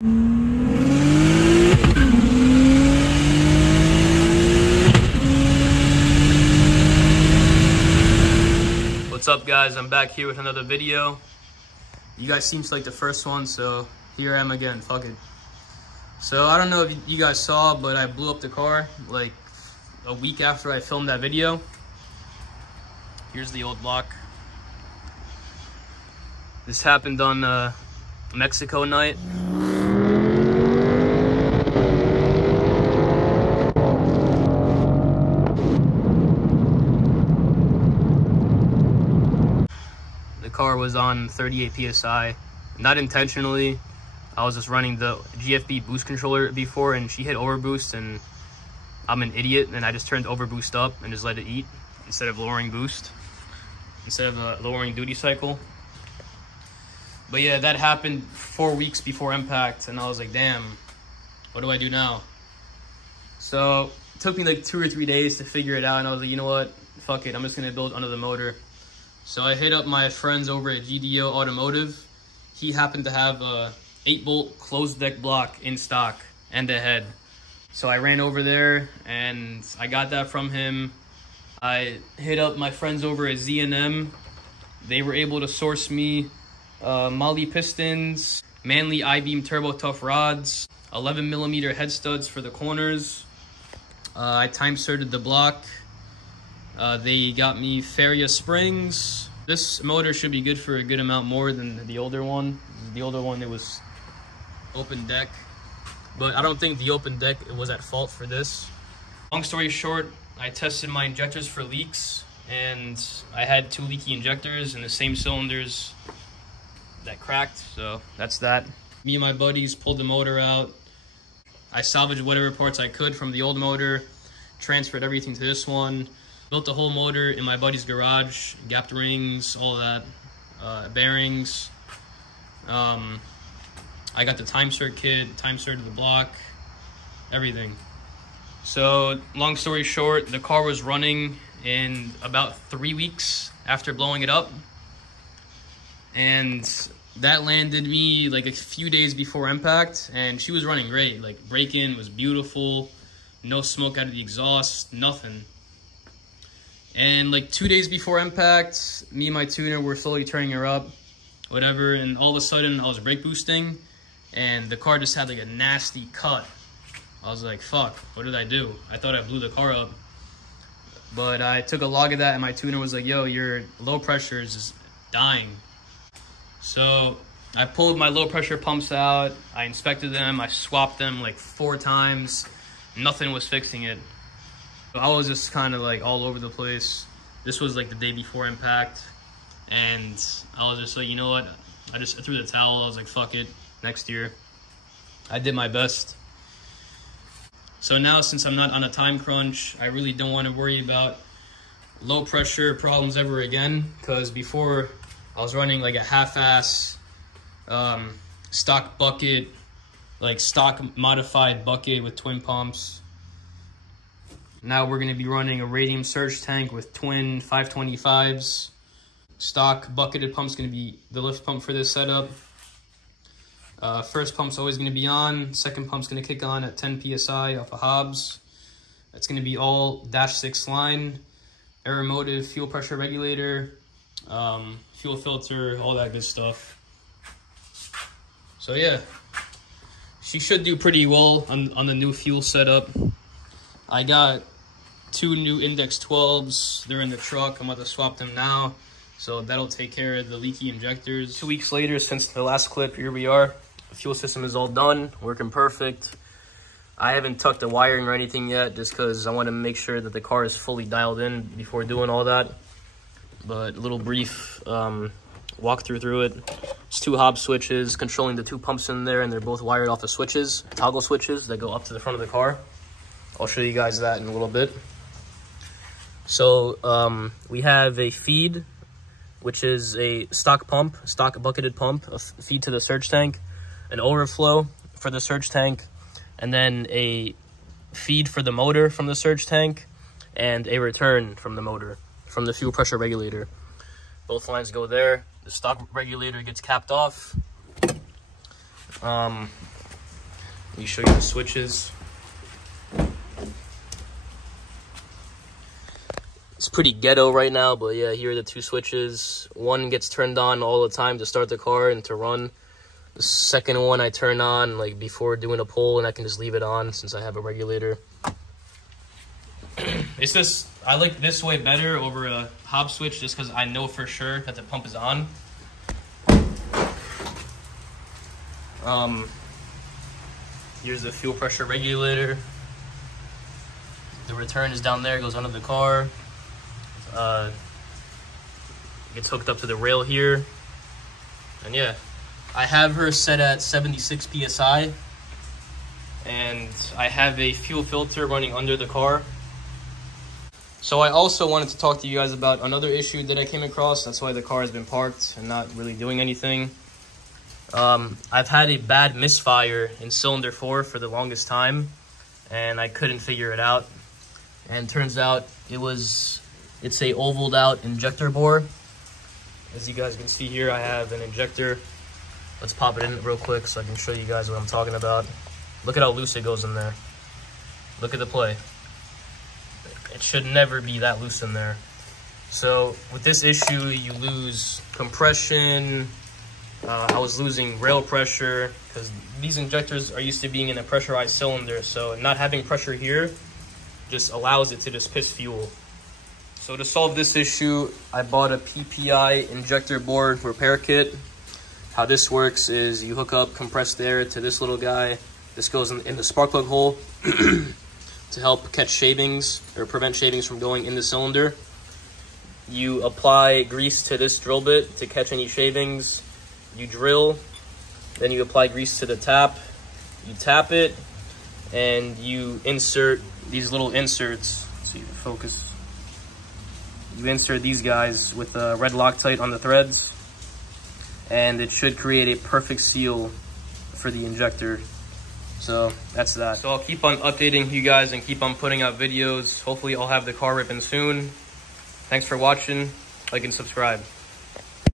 What's up, guys? I'm back here with another video. You guys seem to like the first one, so here I am again. Fuck it. So I don't know if you guys saw, but I blew up the car like a week after I filmed that video. Here's the old block. This happened on Mexico night. The car was on 38 psi, not intentionally. I was just running the GFB boost controller before, and she hit overboost, and I'm an idiot, and I just turned overboost up and just let it eat instead of lowering boost, instead of lowering duty cycle. But yeah, that happened 4 weeks before impact, and I was like, damn, what do I do now? So it took me like 2 or 3 days to figure it out, and I was like, you know what, fuck it, I'm just gonna build under the motor. So I hit up my friends over at GDO Automotive. He happened to have a 8-bolt closed deck block in stock and a head. So I ran over there and I got that from him. I hit up my friends over at Z&M. They were able to source me Molly pistons, Manly I-beam turbo tough rods, 11mm head studs for the corners. I time serted the block. They got me Feria springs. This motor should be good for a good amount more than the older one. The older one, it was open deck, but I don't think the open deck was at fault for this. Long story short, I tested my injectors for leaks, and I had 2 leaky injectors in the same cylinders that cracked, so that's that. Me and my buddies pulled the motor out. I salvaged whatever parts I could from the old motor, transferred everything to this one, built the whole motor in my buddy's garage, gapped rings, all of that, bearings. I got the time cert kit, time cert to the block, everything. So long story short, the car was running in about 3 weeks after blowing it up. And that landed me like a few days before impact, and she was running great. Like, break-in was beautiful, no smoke out of the exhaust, nothing. And like 2 days before impact, me and my tuner were slowly turning her up, whatever, and all of a sudden I was brake boosting, and the car just had like a nasty cut. I was like, fuck, what did I do? I thought I blew the car up. But I took a log of that, and my tuner was like, yo, your low pressure is just dying. So I pulled my low pressure pumps out, I inspected them, I swapped them like 4 times, nothing was fixing it. So I was just kind of like all over the place. This was like the day before impact, and I was just like, you know what, I just threw the towel. I was like, fuck it, next year. I did my best. So now, since I'm not on a time crunch, I really don't want to worry about low pressure problems ever again, because before I was running like a half-ass stock bucket, like stock modified bucket with twin pumps. Now we're going to be running a radium surge tank with twin 525s. Stock bucketed pump's going to be the lift pump for this setup. First pump's always going to be on. Second pump's going to kick on at 10 psi off of Hobbs. That's going to be all -6 line, aeromotive fuel pressure regulator, fuel filter, all that good stuff. So yeah, she should do pretty well on the new fuel setup. I got 2 new Index 12s. They're in the truck. I'm about to swap them now, so that'll take care of the leaky injectors. 2 weeks later since the last clip, here we are. The fuel system is all done, working perfect. I haven't tucked the wiring or anything yet, just because I want to make sure that the car is fully dialed in before doing all that. But a little brief walkthrough through it. It's 2 Hobbs switches controlling the 2 pumps in there, and they're both wired off the switches, toggle switches that go up to the front of the car. I'll show you guys that in a little bit. So we have a feed, which is a stock pump, stock bucketed pump, a feed to the surge tank, an overflow for the surge tank, and then a feed for the motor from the surge tank, and a return from the motor, from the fuel pressure regulator. Both lines go there. The stock regulator gets capped off. Let me show you the switches. It's pretty ghetto right now, but yeah, here are the two switches. One gets turned on all the time to start the car and to run. The second one I turn on like before doing a pull, and I can just leave it on since I have a regulator. It's just, I like this way better over a hob switch just because I know for sure that the pump is on. Here's the fuel pressure regulator. The return is down there, goes under the car. Gets hooked up to the rail here. And yeah, I have her set at 76 PSI. And I have a fuel filter running under the car. So I also wanted to talk to you guys about another issue that I came across. That's why the car has been parked and not really doing anything. I've had a bad misfire in cylinder 4 for the longest time, and I couldn't figure it out. And turns out it's a ovaled out injector bore. As you guys can see here, I have an injector. Let's pop it in real quick so I can show you guys what I'm talking about. Look at how loose it goes in there. Look at the play. It should never be that loose in there. So with this issue, you lose compression. I was losing rail pressure because these injectors are used to being in a pressurized cylinder. So not having pressure here just allows it to just piss fuel. So to solve this issue, I bought a PPI injector board repair kit. How this works is you hook up compressed air to this little guy. This goes in the spark plug hole to help catch shavings or prevent shavings from going in the cylinder. You apply grease to this drill bit to catch any shavings. You drill, then you apply grease to the tap. You tap it, and you insert these little inserts. Let's see if it focus. You insert these guys with a red Loctite on the threads, and it should create a perfect seal for the injector. So that's that. So I'll keep on updating you guys and keep on putting out videos. Hopefully I'll have the car ripping soon. Thanks for watching. Like and subscribe.